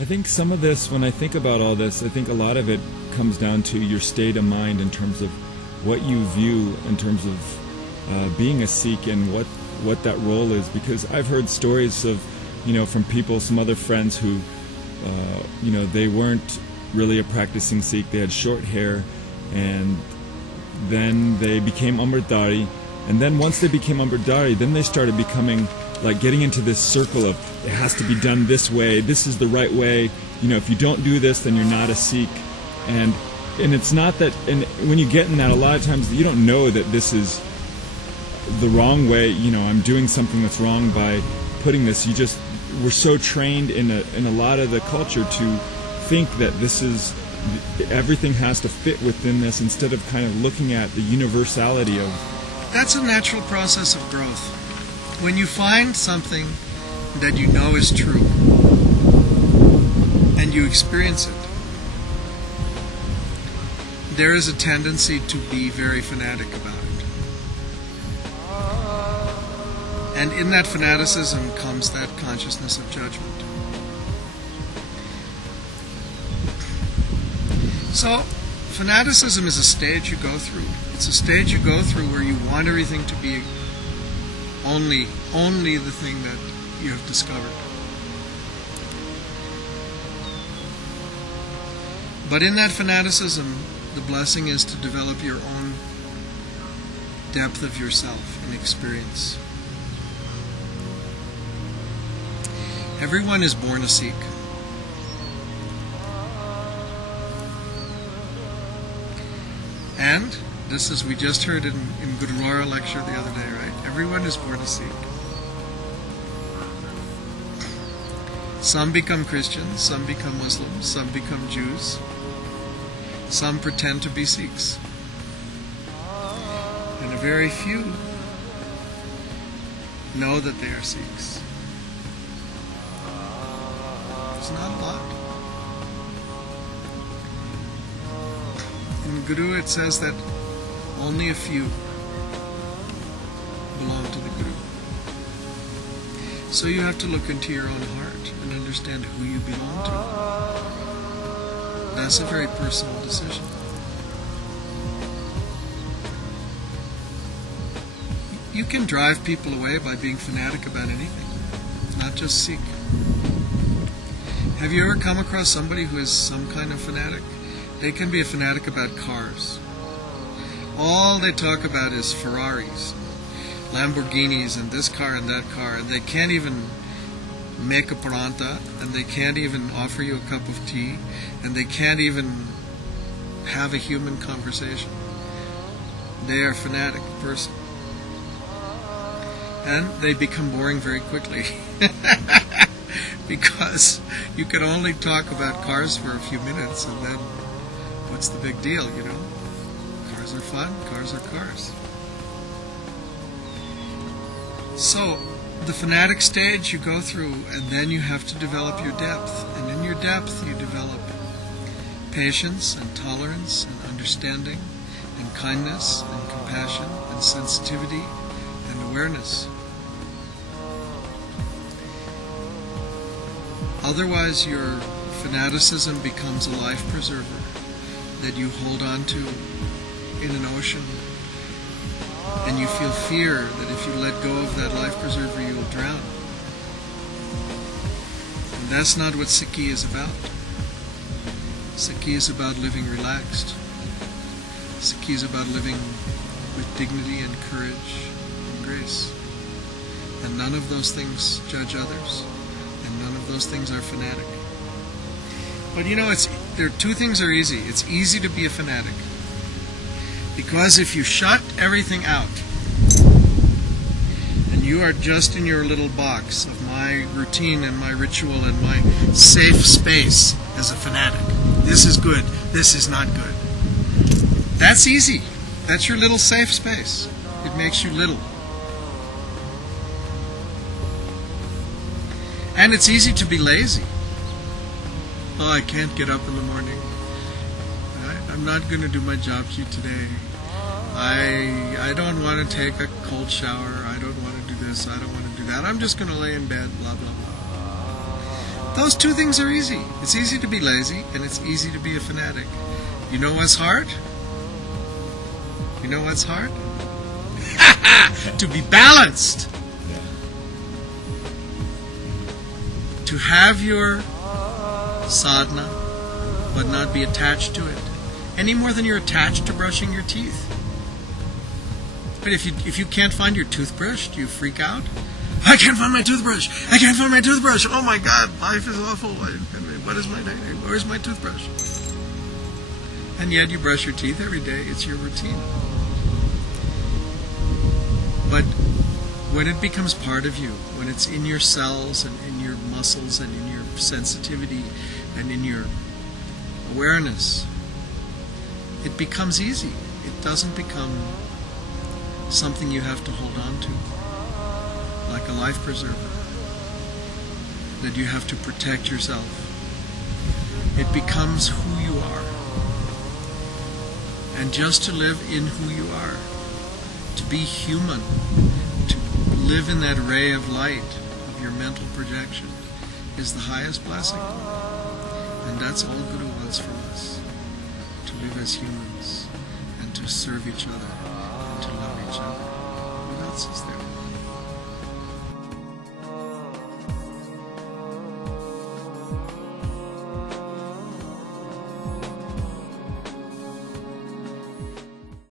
I think some of this, when I think about all this, I think a lot of it comes down to your state of mind in terms of what you view in terms of being a Sikh and what that role is. Because I've heard stories of, from people, some other friends who, they weren't really a practicing Sikh. They had short hair, and then they became Amritdhari. And then once they became Amritdhari, then they started becoming, like, getting into this circle of, it has to be done this way, this is the right way, if you don't do this, then you're not a Sikh. And it's not that, and when you get in that, a lot of times you don't know that this is the wrong way, I'm doing something that's wrong by putting this. We're so trained in a lot of the culture to think that this is, everything has to fit within this, instead of kind of looking at the universality of. That's a natural process of growth. When you find something that you know is true, and you experience it, there is a tendency to be very fanatic about it. And in that fanaticism comes that consciousness of judgment. So, fanaticism is a stage you go through. It's a stage you go through where you want everything to be only the thing that you have discovered. But in that fanaticism, the blessing is to develop your own depth of yourself and experience. Everyone is born a Sikh. And this is, we just heard in Guruka lecture the other day, right? Everyone is born a Sikh. Some become Christians, some become Muslims, some become Jews. Some pretend to be Sikhs. And a very few know that they are Sikhs. It's not a lot. In Guru it says that only a few belong to the Guru. So you have to look into your own heart and understand who you belong to. That's a very personal decision. You can drive people away by being fanatic about anything, not just Sikh. Have you ever come across somebody who is some kind of fanatic? They can be a fanatic about cars. All they talk about is Ferraris, Lamborghinis, and this car and that car, and they can't even make a paranta, and they can't even offer you a cup of tea, and they can't even have a human conversation. They are a fanatic person. And they become boring very quickly. Because you can only talk about cars for a few minutes, and then what's the big deal, Cars are fun, cars are cars. So, the fanatic stage you go through, and then you have to develop your depth. And in your depth you develop patience and tolerance and understanding and kindness and compassion and sensitivity and awareness. Otherwise your fanaticism becomes a life preserver that you hold on to in an ocean, and you feel fear that if you let go of that life preserver you will drown. And that's not what Sikhi is about. Sikhi is about living relaxed. Sikhi is about living with dignity and courage and grace. And none of those things judge others, and none of those things are fanatic. But two things are easy. It's easy to be a fanatic, because if you shut everything out, and you are just in your little box of my routine and my ritual and my safe space as a fanatic, this is good, this is not good. That's easy. That's your little safe space. It makes you little. And it's easy to be lazy. Oh, I can't get up in the morning. I'm not going to do my job sheet today. I don't want to take a cold shower. I don't want to do this. I don't want to do that. I'm just going to lay in bed, blah, blah, blah. Those two things are easy. It's easy to be lazy, and it's easy to be a fanatic. You know what's hard? You know what's hard? To be balanced. To have your sadhana, but not be attached to it. Any more than you're attached to brushing your teeth. But if you can't find your toothbrush, do you freak out? I can't find my toothbrush. I can't find my toothbrush. Oh my God, life is awful. What is my name? Where's my toothbrush? And yet you brush your teeth every day. It's your routine. But when it becomes part of you, when it's in your cells and in your muscles and in your sensitivity and in your awareness, it becomes easy. It doesn't become something you have to hold on to, like a life preserver, that you have to protect yourself. It becomes who you are. And just to live in who you are, to be human, to live in that ray of light of your mental projection, is the highest blessing. And that's all Guru wants from us, to live as humans and to serve each other and to love each other. What else is there?